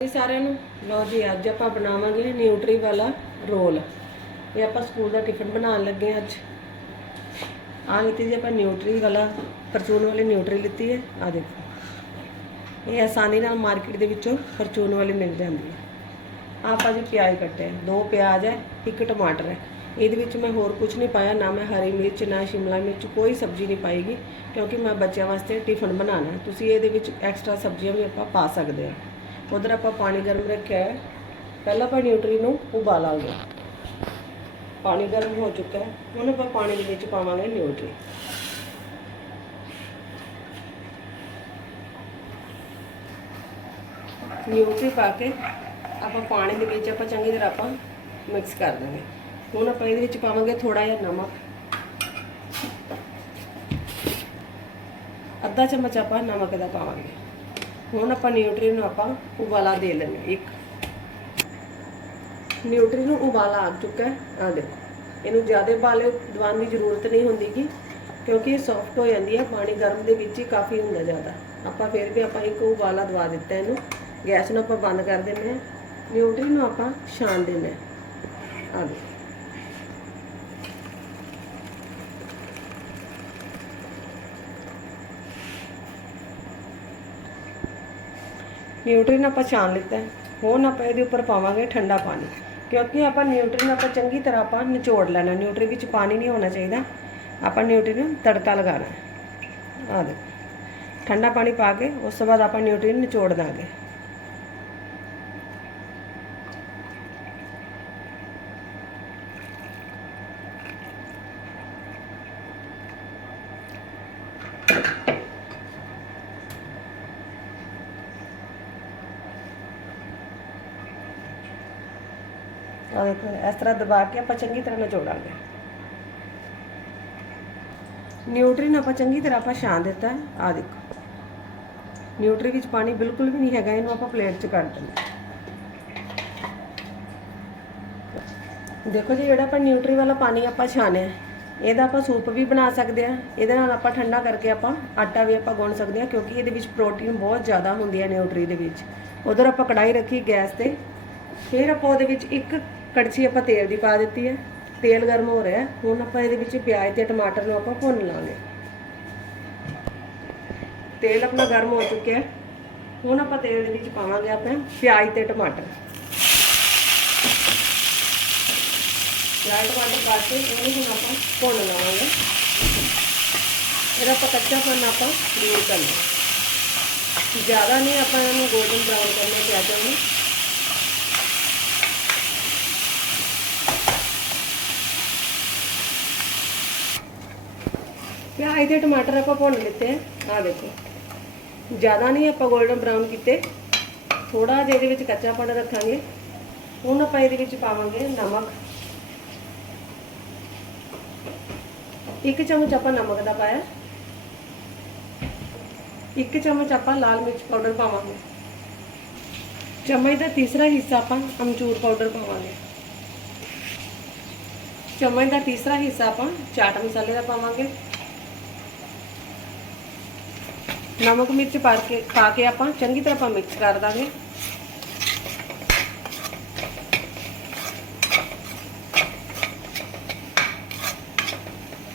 ਜੀ ਸਾਰਿਆਂ ਨੂੰ। ਲਓ ਜੀ, ਅੱਜ ਆਪਾਂ ਬਣਾਵਾਂਗੇ ਨਿਊਟਰੀ ਵਾਲਾ ਰੋਲ। ਇਹ ਆਪਾਂ ਸਕੂਲ ਦਾ ਟਿਫਨ ਬਣਾਉਣ ਲੱਗੇ ਅੱਜ। ਆਹ ਲਿੱਤੀ ਜੀ, ਆਪਾਂ ਨਿਊਟਰੀ ਵਾਲਾ ਪਰਚੂਨ ਵਾਲੀ ਨਿਊਟਰੀ ਲਿੱਤੀ ਹੈ। ਆ ਦੇਖੋ। ਇਹ ਆਸਾਨੀ ਨਾਲ ਮਾਰਕੀਟ ਦੇ ਵਿੱਚੋਂ ਪਰਚੂਨ ਵਾਲੀ ਮਿਲ ਜਾਂਦੀ ਹੈ। ਆਪਾਂ ਜੀ ਪਿਆਜ਼ ਕੱਟੇ ਦੋ ਪਿਆਜ਼ ਹੈ, ਇੱਕ ਟਮਾਟਰ ਹੈ। ਇਹਦੇ ਵਿੱਚ ਮੈਂ ਹੋਰ ਕੁਝ ਨਹੀਂ ਪਾਇਆ, ਨਾ ਮੈਂ ਹਰੀ ਮਿਰਚ, ਨਾ ਸ਼ਿਮਲਾ ਮਿਰਚ, ਕੋਈ ਸਬਜ਼ੀ ਨਹੀਂ ਪਾਏਗੀ ਕਿਉਂਕਿ ਮੈਂ ਬੱਚਿਆਂ ਵਾਸਤੇ ਟਿਫਨ ਬਣਾਉਣਾ ਤੁਸੀਂ ਇਹਦੇ ਵਿੱਚ ਐਕਸਟਰਾ ਸਬਜ਼ੀਆਂ ਵੀ ਆਪਾਂ ਪਾ ਸਕਦੇ ਹਾਂ। ਉਧਰ ਆਪਾਂ ਪਾਣੀ ਗਰਮ ਰੱਖਿਆ ਹੈ ਪਹਿਲਾਂ ਆਪਾਂ ਨਿਊਟਰੀ ਨੂੰ ਉਬਾਲਾਂਗੇ ਪਾਣੀ ਗਰਮ ਹੋ ਚੁੱਕਾ ਹੈ ਹੁਣ ਆਪਾਂ ਪਾਣੀ ਦੇ ਵਿੱਚ ਪਾਵਾਂਗੇ ਨਿਊਟਰੀ ਨਿਊਟਰੀ ਪਾ ਕੇ ਆਪਾਂ ਪਾਣੀ ਦੇ ਵਿੱਚ ਆਪਾਂ ਚੰਗੀ ਤਰ੍ਹਾਂ ਆਪਾਂ ਮਿਕਸ ਕਰ ਦਾਂਗੇ ਹੁਣ ਆਪਾਂ ਇਹਦੇ ਵਿੱਚ ਪਾਵਾਂਗੇ ਥੋੜਾ ਜਿਹਾ ਨਮਕ ਅੱਧਾ ਚਮਚ ਆਪਾਂ ਨਮਕ ਦਾ ਪਾਵਾਂਗੇ ਹੁਣ ਆਪਾਂ ਨਿਊਟਰੀ ਨੂੰ ਆਪਾਂ ਉਬਾਲਾ ਦੇ ਲੈਣਾ ਇੱਕ। ਨਿਊਟਰੀ ਨੂੰ ਉਬਾਲਾ ਆ ਚੁੱਕਾ ਹੈ। ਆ ਦੇਖੋ, ਇਹਨੂੰ ਜ਼ਿਆਦਾ ਉਬਾਲੇ ਦਵਾਉਣ ਦੀ ਜ਼ਰੂਰਤ ਨਹੀਂ ਹੁੰਦੀ ਗੀ ਕਿਉਂਕਿ ਇਹ ਸੌਫਟ ਹੋ ਜਾਂਦੀ ਹੈ, ਪਾਣੀ ਗਰਮ ਦੇ ਵਿੱਚ ਹੀ ਕਾਫੀ ਹੁੰਦਾ ਜ਼ਿਆਦਾ। ਆਪਾਂ ਫਿਰ ਵੀ ਆਪਾਂ ਇੱਕ ਉਬਾਲਾ ਦਵਾ ਦਿੱਤਾ ਇਹਨੂੰ। ਗੈਸ ਨੂੰ ਆਪਾਂ ਬੰਦ ਕਰ ਦਿੰਦੇ ਹਾਂ। ਨਿਊਟਰੀ ਨੂੰ ਆਪਾਂ ਛਾਣ ਦਿੰਦੇ ਹਾਂ। ਆ ਦੇਖੋ। ਨਿਊਟਰੀ ਆਪਾਂ ਛਾਣ ਲਿੱਤਾ ਹੁਣ ਆਪਾਂ ਇਹਦੇ ਉੱਪਰ ਪਾਵਾਂਗੇ ਠੰਡਾ ਪਾਣੀ। ਕਿਉਂਕਿ ਆਪਾਂ ਨਿਊਟਰੀ ਆਪਾਂ ਚੰਗੀ ਤਰ੍ਹਾਂ ਆਪਾਂ ਨਿਚੋੜ ਲੈਣਾ। ਨਿਊਟਰੀ ਵਿੱਚ ਪਾਣੀ ਨਹੀਂ ਹੋਣਾ ਚਾਹੀਦਾ। ਆਪਾਂ ਨਿਊਟਰੀ ਨੂੰ ਤੜਕਾ ਲਗਾਉਣਾ ਹੈ। ਆ ਦੇਖੋ। ਠੰਡਾ ਪਾਣੀ ਪਾ ਕੇ ਉਸ ਤੋਂ ਬਾਅਦ ਆਪਾਂ ਨਿਊਟਰੀ ਨਿਚੋੜ ਦਾਂਗੇ। ਇਸ ਤਰ੍ਹਾਂ ਦਬਾ ਕੇ ਆਪਾਂ ਚੰਗੀ ਤਰ੍ਹਾਂ ਨਿਚੋੜਾਂਗੇ ਨਿਊਟਰੀ ਆਪਾਂ ਚੰਗੀ ਤਰ੍ਹਾਂ ਆਪਾਂ ਛਾਣ ਦਿੱਤਾ ਹੈ। ਆ ਦੇਖੋ। ਨਿਊਟਰੀ ਵਿੱਚ ਪਾਣੀ ਬਿਲਕੁਲ ਵੀ ਨਹੀਂ ਹੈਗਾ, ਇਹਨੂੰ ਆਪਾਂ ਪਲੇਟ 'ਚ ਕੱਢ ਦਿੰਦੇ ਦੇਖੋ ਜੀ, ਜਿਹੜਾ ਆਪਾਂ ਨਿਊਟਰੀ ਵਾਲਾ ਪਾਣੀ ਆਪਾਂ ਛਾਣਿਆ ਇਹਦਾ ਆਪਾਂ ਸੂਪ ਵੀ ਬਣਾ ਸਕਦੇ ਆ ਇਹਦੇ ਨਾਲ ਆਪਾਂ ਠੰਡਾ ਕਰਕੇ ਆਪਾਂ ਆਟਾ ਵੀ ਆਪਾਂ ਗੁੰਨ ਸਕਦੇ ਆ ਕਿਉਂਕਿ ਇਹਦੇ ਵਿੱਚ ਪ੍ਰੋਟੀਨ ਬਹੁਤ ਜ਼ਿਆਦਾ ਹੁੰਦੀ ਹੈ ਨਿਊਟਰੀ ਦੇ ਵਿੱਚ। ਉਧਰ ਆਪਾਂ ਕੜਾਈ ਰੱਖੀ ਗੈਸ ਤੇ, ਫਿਰ ਆਪਾਂ ਉਹਦੇ ਵਿੱਚ ਇੱਕ ਕੜਛੀ ਆਪਾਂ ਤੇਲ ਦੀ ਪਾ ਦਿੱਤੀ ਹੈ ਤੇਲ ਗਰਮ ਹੋ ਰਿਹਾ ਹੈ। ਹੁਣ ਆਪਾਂ ਇਹਦੇ ਵਿੱਚ ਪਿਆਜ਼ ਤੇ ਟਮਾਟਰ ਨੂੰ ਆਪਾਂ ਭੁੰਨ ਲਾਂਗੇ ਤੇਲ ਆਪਣਾ ਗਰਮ ਹੋ ਚੁੱਕਿਆ ਹੈ ਹੁਣ ਆਪਾਂ ਤੇਲ ਦੇ ਵਿੱਚ ਪਾਵਾਂਗੇ ਆਪਾਂ ਪਿਆਜ਼ ਤੇ ਟਮਾਟਰ ਪਿਆਜ਼ ਟਮਾਟਰ ਪਾ ਕੇ ਇਹਨੂੰ ਹੁਣ ਆਪਾਂ ਭੁੰਨ ਲਵਾਂਗੇ ਇਹਦਾ ਆਪਾਂ ਕੱਚਾ ਪਨ ਆਪਾਂ ਦੂਰ ਕਰਨਾ ਜ਼ਿਆਦਾ ਨਹੀਂ ਆਪਾਂ ਇਹਨੂੰ ਗੋਲਡਨ ਬਰਾਊਨ ਕਰਨਾ ਪਿਆਜ਼ਾਂ ਨੂੰ इधर टमाटर आप भुन लेते हैं। आ देखो। ज़्यादा नहीं आप गोल्डन ब्राउन किते। थोड़ा जो ये पाउडर रखा हूँ आप पावे नमक। एक चम्मच आप नमक का पाया। एक चम्मच आप लाल मिर्च पाउडर पावे चम्मच का तीसरा हिस्सा आप अमचूर पाउडर पावे चम्मच का तीसरा हिस्सा आप चाट मसाले का पावे ਨਮਕ ਮਿਰਚ ਪਾ ਕੇ ਪਾ ਕੇ ਆਪਾਂ ਚੰਗੀ ਤਰ੍ਹਾਂ ਆਪਾਂ ਮਿਕਸ ਕਰ ਦਾਂਗੇ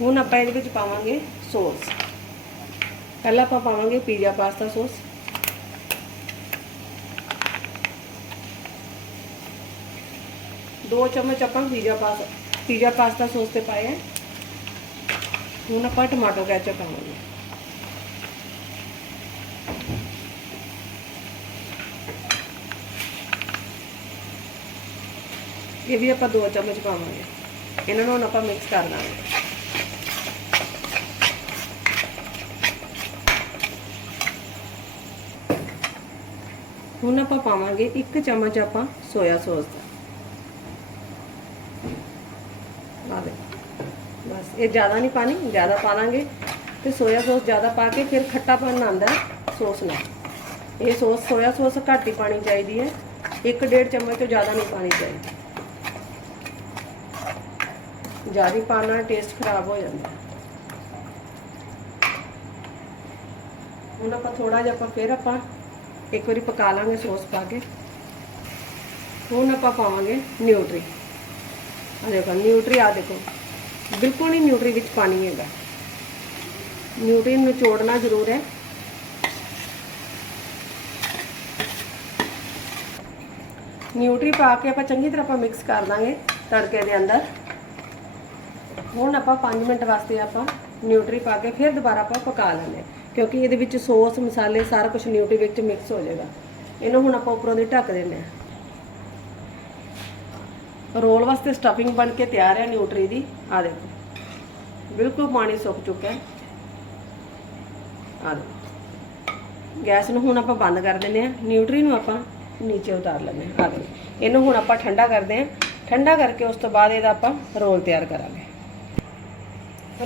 ਹੁਣ ਆਪਾਂ ਇਹਦੇ ਵਿੱਚ ਪਾਵਾਂਗੇ ਸੌਸ ਪਹਿਲਾਂ ਆਪਾਂ ਪਾਵਾਂਗੇ ਪੀਜ਼ਾ ਪਾਸਤਾ ਸੌਸ ਦੋ ਚਮਚ ਆਪਾਂ pizza pasta pizza pasta sauce ਤੇ ਪਾਇਆ ਹੈ। ਹੁਣ ਆਪਾਂ ਟਮਾਟੋ ਕੈਚਅਪ ਪਾਵਾਂਗੇ ਇਹ ਵੀ ਆਪਾਂ ਦੋ ਚਮਚ ਪਾਵਾਂਗੇ। ਇਹਨਾਂ ਨੂੰ ਹੁਣ ਆਪਾਂ ਮਿਕਸ ਕਰ ਦਾਂਗੇ। ਹੁਣ ਆਪਾਂ ਪਾਵਾਂਗੇ ਇੱਕ ਚਮਚ ਆਪਾਂ ਸੋਇਆ ਸੌਸ ਦਾ। ਆਵੇ ਬਸ ਇਹ ਜ਼ਿਆਦਾ ਨਹੀਂ ਪਾਣੀ, ਜ਼ਿਆਦਾ ਪਾ ਲਾਂਗੇ ਤੇ ਸੋਇਆ ਸੌਸ ਜ਼ਿਆਦਾ ਪਾ ਕੇ ਫਿਰ ਖੱਟਾਪਨ ਆਉਂਦਾ ਹੈ ਸੌਸ ਨਾਲ। ਇਹ ਸੌਸ ਸੋਇਆ ਸੌਸ ਘੱਟ ਹੀ ਪਾਣੀ ਚਾਹੀਦੀ ਹੈ। ਇੱਕ ਡੇਢ ਚਮਚ ਤੋਂ ਜ਼ਿਆਦਾ ਨਹੀਂ ਪਾਣੀ ਚਾਹੀਦੀ। ਜ਼ਿਆਦਾ ਪਾਉਣ ਨਾਲ ਟੇਸਟ ਖਰਾਬ ਹੋ ਜਾਂਦਾ ਹੈ। ਹੁਣ ਆਪਾਂ ਥੋੜਾ ਜਿਹਾ ਆਪਾਂ ਫਿਰ ਆਪਾਂ ਇੱਕ ਵਾਰੀ ਪਕਾ ਲਾਂਗੇ ਸੌਸ ਪਾ ਕੇ ਹੁਣ ਆਪਾਂ ਪਾਵਾਂਗੇ ਨਿਊਟਰੀ ਆ ਦੇਖੋ ਨਿਊਟਰੀ ਆ ਦੇਖੋ ਬਿਲਕੁਲ ਨਹੀਂ ਨਿਊਟਰੀ ਵਿੱਚ ਪਾਣੀ ਹੈਗਾ ਨਿਊਟਰੀ ਨੂੰ ਨਿਚੋੜਨਾ ਜ਼ਰੂਰ ਹੈ ਨਿਊਟਰੀ ਪਾ ਕੇ ਆਪਾਂ ਚੰਗੀ ਤਰ੍ਹਾਂ ਆਪਾਂ ਮਿਕਸ ਕਰ ਦਾਂਗੇ ਤੜਕੇ ਦੇ ਅੰਦਰ ਹੁਣ ਆਪਾਂ 5 ਮਿੰਟ ਵਾਸਤੇ ਆਪਾਂ ਨਿਊਟਰੀ ਪਾ ਕੇ ਫਿਰ ਦੁਬਾਰਾ ਆਪਾਂ ਪਕਾ ਲੈਂਦੇ ਹਾਂ, ਕਿਉਂਕਿ ਇਹਦੇ ਵਿੱਚ ਸੌਸ, ਮਸਾਲੇ, ਸਾਰਾ ਕੁਝ ਨਿਊਟਰੀ ਵਿੱਚ ਮਿਕਸ ਹੋ ਜਾਏਗਾ। ਇਹਨੂੰ ਹੁਣ ਆਪਾਂ ਉੱਪਰੋਂ ਦੀ ਢੱਕ ਦਿੰਦੇ ਹਾਂ। ਰੋਲ ਵਾਸਤੇ ਸਟਫਿੰਗ ਬਣ ਕੇ ਤਿਆਰ ਹੈ ਨਿਊਟਰੀ ਦੀ। ਆ ਦੇਖੋ, ਬਿਲਕੁਲ ਪਾਣੀ ਸੁੱਕ ਚੁੱਕਾ ਹੈ। ਆ ਦੇਖੋ, ਗੈਸ ਨੂੰ ਹੁਣ ਆਪਾਂ ਬੰਦ ਕਰ ਦਿੰਦੇ ਹਾਂ। ਨਿਊਟਰੀ ਨੂੰ ਆਪਾਂ ਨੀਚੇ ਉਤਾਰ ਲੈਂਦੇ ਹਾਂ। ਆ ਦੇਖੋ, ਇਹਨੂੰ ਹੁਣ ਆਪਾਂ ਠੰਡਾ ਕਰਦੇ ਹਾਂ। ਠੰਡਾ ਕਰਕੇ ਉਸ ਤੋਂ ਬਾਅਦ ਇਹਦਾ ਆਪਾਂ ਰੋਲ ਤਿਆਰ ਕਰਾਂਗੇ।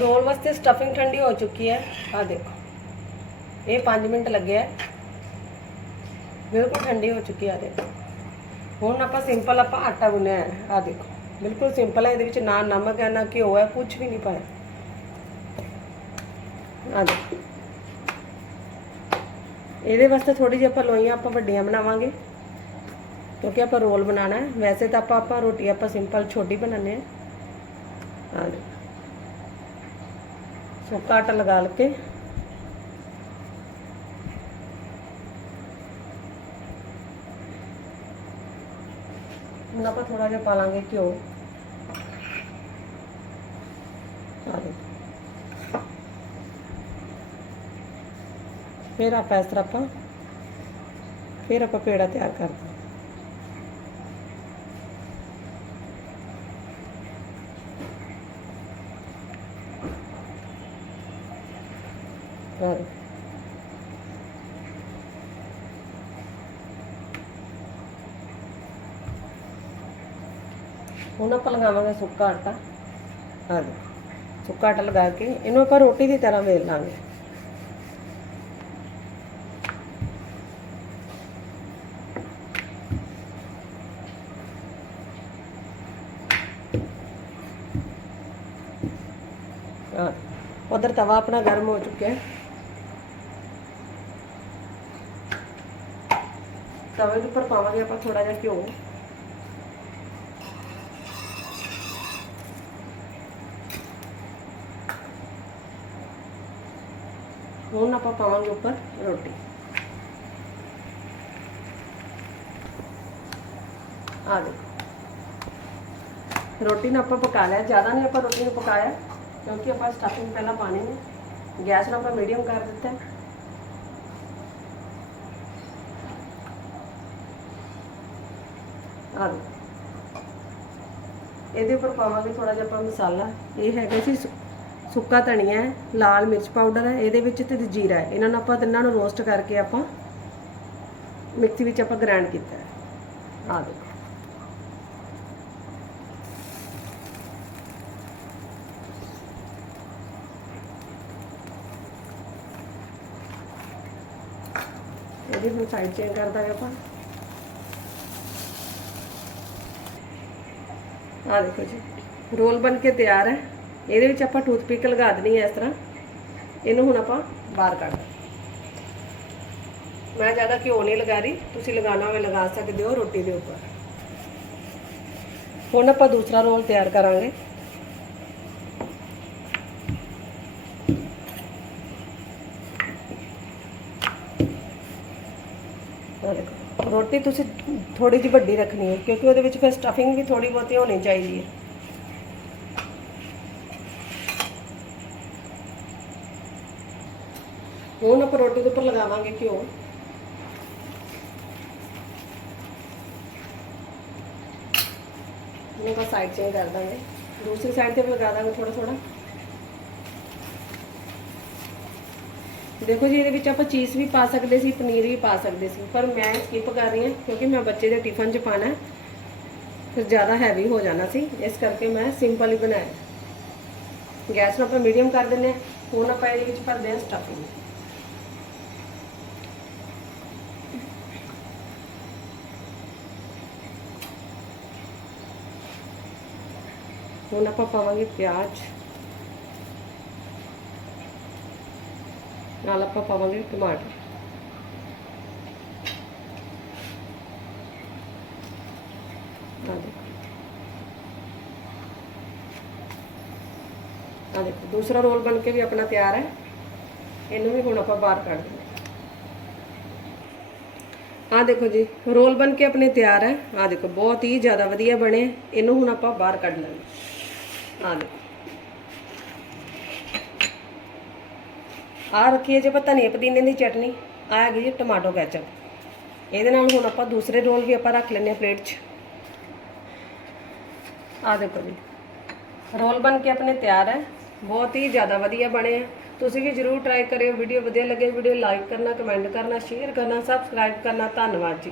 ਰੋਲ ਵਾਸਤੇ ਸਟਫਿੰਗ ਠੰਡੀ ਹੋ ਚੁੱਕੀ ਹੈ ਆ ਦੇਖੋ ਇਹ 5 ਮਿੰਟ ਲੱਗਿਆ ਹੈ। ਬਿਲਕੁਲ ਠੰਡੀ ਹੋ ਚੁੱਕੀ ਹੈ ਆ ਦੇਖੋ ਹੁਣ ਆਪਾਂ ਸਿੰਪਲ ਆਪਾਂ ਆਟਾ ਗੁੰਨਿਆ ਹੈ ਆ ਦੇਖੋ ਬਿਲਕੁਲ ਸਿੰਪਲ ਹੈ ਇਹਦੇ ਵਿੱਚ ਨਾ ਨਮਕ ਹੈ ਨਾ ਘਿਓ ਹੈ ਕੁਝ ਵੀ ਨਹੀਂ ਪਾਇਆ ਆ ਦੇਖੋ ਇਹਦੇ ਵਾਸਤੇ ਥੋੜੀ ਜਿਹੀ ਆਪਾਂ ਲੋਈਆਂ ਆਪਾਂ ਵੱਡੀਆਂ ਬਣਾਵਾਂਗੇ ਕਿਉਂਕਿ ਆਪਾਂ ਰੋਲ ਬਣਾਉਣਾ ਹੈ ਵੈਸੇ ਤਾਂ ਆਪਾਂ ਆਪਾਂ ਰੋਟੀ ਆਪਾਂ ਸਿੰਪਲ ਛੋਟੀ ਬਣਾਉਂਦੇ ਆ ਆ इसको काट लगा के आप थोड़ा जहा पा लेंगे घ्यो फिर आप इस तरह आप फिर आप पेड़ा तैयार कर दें ਪੇੜਾ ਹੁਣ ਆਪਾਂ ਲਗਾਵਾਂਗੇ ਸੁੱਕਾ ਆਟਾ। ਆ ਦੇਖੋ ਸੁੱਕਾ ਆਟਾ ਲਗਾ ਕੇ ਇਹਨੂੰ ਆਪਾਂ ਰੋਟੀ ਦੀ ਤਰ੍ਹਾਂ ਵੇਲ ਲਾਂਗੇ। ਉਧਰ ਤਵਾ ਆਪਣਾ ਗਰਮ ਹੋ ਚੁੱਕਿਆ। ਹੈ ਤਵੇ ਦੇ ਉੱਪਰ ਪਾਵਾਂਗੇ ਆਪਾਂ ਥੋੜਾ ਜਿਹਾ ਘਿਓ ਹੁਣ ਆਪਾਂ ਪਾਵਾਂਗੇ ਉੱਪਰ ਰੋਟੀ ਆ ਦੇਖੋ ਰੋਟੀ ਨੂੰ ਆਪਾਂ ਪਕਾ ਲਿਆ ਜ਼ਿਆਦਾ ਨਹੀਂ ਆਪਾਂ ਰੋਟੀ ਨੂੰ ਪਕਾਇਆ ਕਿਉਂਕਿ ਆਪਾਂ ਸਟਫਿੰਗ ਪਹਿਲਾਂ ਪਾਣੀ ਨੇ ਗੈਸ ਨੂੰ ਆਪਾਂ ਮੀਡੀਅਮ ਕਰ ਦਿੱਤਾ ਆ ਦੇਖੋ ਇਹਦੇ ਉੱਪਰ ਪਾਵਾਂਗੇ ਥੋੜਾ ਜਿਹਾ ਆਪਾਂ ਮਸਾਲਾ। ਇਹ ਹੈਗਾ ਸੀ ਸੁ- ਸੁੱਕਾ ਧਨੀਆ ਹੈ, ਲਾਲ ਮਿਰਚ ਪਾਊਡਰ ਹੈ, ਇਹਦੇ ਵਿੱਚ ਤੇ ਜੀਰਾ ਹੈ। ਇਹਨਾਂ ਨੂੰ ਆਪਾਂ ਤਿੰਨਾਂ ਨੂੰ ਰੋਸਟ ਕਰਕੇ ਆਪਾਂ ਮਿਕਸੀ ਵਿੱਚ ਆਪਾਂ ਗ੍ਰਾਈਂਡ ਕੀਤਾ ਹੈ। ਆ ਦੇਖੋ। ਇਹਦੀ ਹੁਣ ਸਾਈਡ ਚੇਂਜ ਕਰ ਦਾਂਗੇ ਆਪਾਂ। ਆ ਦੇਖੋ ਜੀ। ਰੋਲ ਬਣ ਕੇ ਤਿਆਰ ਹੈ। ਇਹਦੇ ਵਿੱਚ ਆਪਾਂ ਟੂਥਪਿਕ ਲਗਾ ਦੇਣੀ ਹੈ ਇਸ ਤਰ੍ਹਾਂ। ਇਹਨੂੰ ਹੁਣ ਆਪਾਂ ਬਾਹਰ ਕੱਢ ਮੈਂ ਜ਼ਿਆਦਾ ਘਿਓ ਨਹੀਂ ਲਗਾ ਰਹੀ। ਤੁਸੀਂ ਲਗਾਉਣਾ ਹੋਵੇ ਲਗਾ ਸਕਦੇ ਹੋ ਰੋਟੀ ਦੇ ਉੱਪਰ। ਹੁਣ ਆਪਾਂ ਦੂਸਰਾ ਰੋਲ ਤਿਆਰ ਕਰਾਂਗੇ। ਦੇਖੋ ਰੋਟੀ ਤੁਸੀਂ ਥੋੜੀ ਜਿਹੀ ਵੱਡੀ ਰੱਖਣੀ ਹੈ ਕਿਉਂਕਿ ਉਹਦੇ ਵਿੱਚ ਫਿਰ ਸਟਫਿੰਗ ਵੀ ਥੋੜੀ ਬਹੁਤੀ ਹੋਣੀ ਚਾਹੀਦੀ ਹੈ ਹੁਣ ਆਪਾਂ ਰੋਟੀ ਦੇ ਉੱਪਰ ਲਗਾਵਾਂਗੇ ਘਿਓ ਇਹਨੂੰ ਆਪਾਂ ਸਾਈਡ ਚੇਂਜ ਕਰ ਦਾਂਗੇ ਦੂਸਰੀ ਸਾਈਡ ਤੇ ਵੀ ਲਗਾ ਦਾਂਗੇ ਥੋੜਾ ਥੋੜਾ ਦੇਖੋ ਜੀ ਇਹਦੇ ਵਿੱਚ ਆਪਾਂ ਚੀਜ਼ ਵੀ ਪਾ ਸਕਦੇ ਸੀ ਪਨੀਰ ਵੀ ਪਾ ਸਕਦੇ ਸੀ ਪਰ ਮੈਂ ਸਕਿਪ ਕਰ ਰਹੀ ਹਾਂ ਕਿਉਂਕਿ ਮੈਂ ਬੱਚੇ ਦੇ ਟਿਫਨ 'ਚ ਪਾਣਾ ਹੈ ਫਿਰ ਜ਼ਿਆਦਾ ਹੈਵੀ ਹੋ ਜਾਣਾ ਸੀ ਇਸ ਕਰਕੇ ਮੈਂ ਸਿੰਪਲ ਹੀ ਬਣਾਇਆ ਗੈਸ ਨੂੰ ਆਪਾਂ ਮੀਡੀਅਮ ਕਰ ਦਿੰਦੇ ਹਾਂ ਹੁਣ ਆਪਾਂ ਇਹਦੇ ਵਿੱਚ ਭਰਦੇ ਹਾਂ ਸਟਫਿੰਗ ਹੁਣ ਆਪਾਂ ਪਾਵਾਂਗੇ ਪਿਆਜ਼ कलपी टमाटो देखो दूसरा रोल बन के भी अपना तैयार है। इन भी हूँ आप बहर कड़ दें हाँ देखो जी रोल बन के अपने तैयार है। हाँ देखो बहुत ही ज़्यादा वजिए बने। इनू हूँ आप बहर कड़ लेंगे। हाँ देखो ਆ ਰੱਖੀ ਹੈ ਜੀ ਆਪਾਂ ਧਨੀਆ ਪੁਦੀਨੇ ਦੀ ਚਟਨੀ ਆ ਹੈਗੀ ਜੀ ਟਮਾਟੋ ਕੈਚਅਪ ਇਹਦੇ ਨਾਲ ਹੁਣ ਆਪਾਂ ਦੂਸਰੇ ਰੋਲ ਵੀ ਆਪਾਂ ਰੱਖ ਲੈਂਦੇ ਆ ਪਲੇਟ 'ਚ। ਆ ਦੇਖੋ ਜੀ, ਰੋਲ ਬਣ ਕੇ ਆਪਣੇ ਤਿਆਰ ਹੈ, ਬਹੁਤ ਹੀ ਜ਼ਿਆਦਾ ਵਧੀਆ ਬਣੇ ਹੈ ਤੁਸੀਂ ਵੀ ਜਰੂਰ ਟਰਾਈ ਕਰਿਓ ਵੀਡੀਓ ਵਧੀਆ ਲੱਗੇ ਵੀਡੀਓ ਲਾਈਕ ਕਰਨਾ ਕਮੈਂਟ ਕਰਨਾ ਸ਼ੇਅਰ ਕਰਨਾ ਸਬਸਕ੍ਰਾਈਬ ਕਰਨਾ, ਧੰਨਵਾਦ ਜੀ।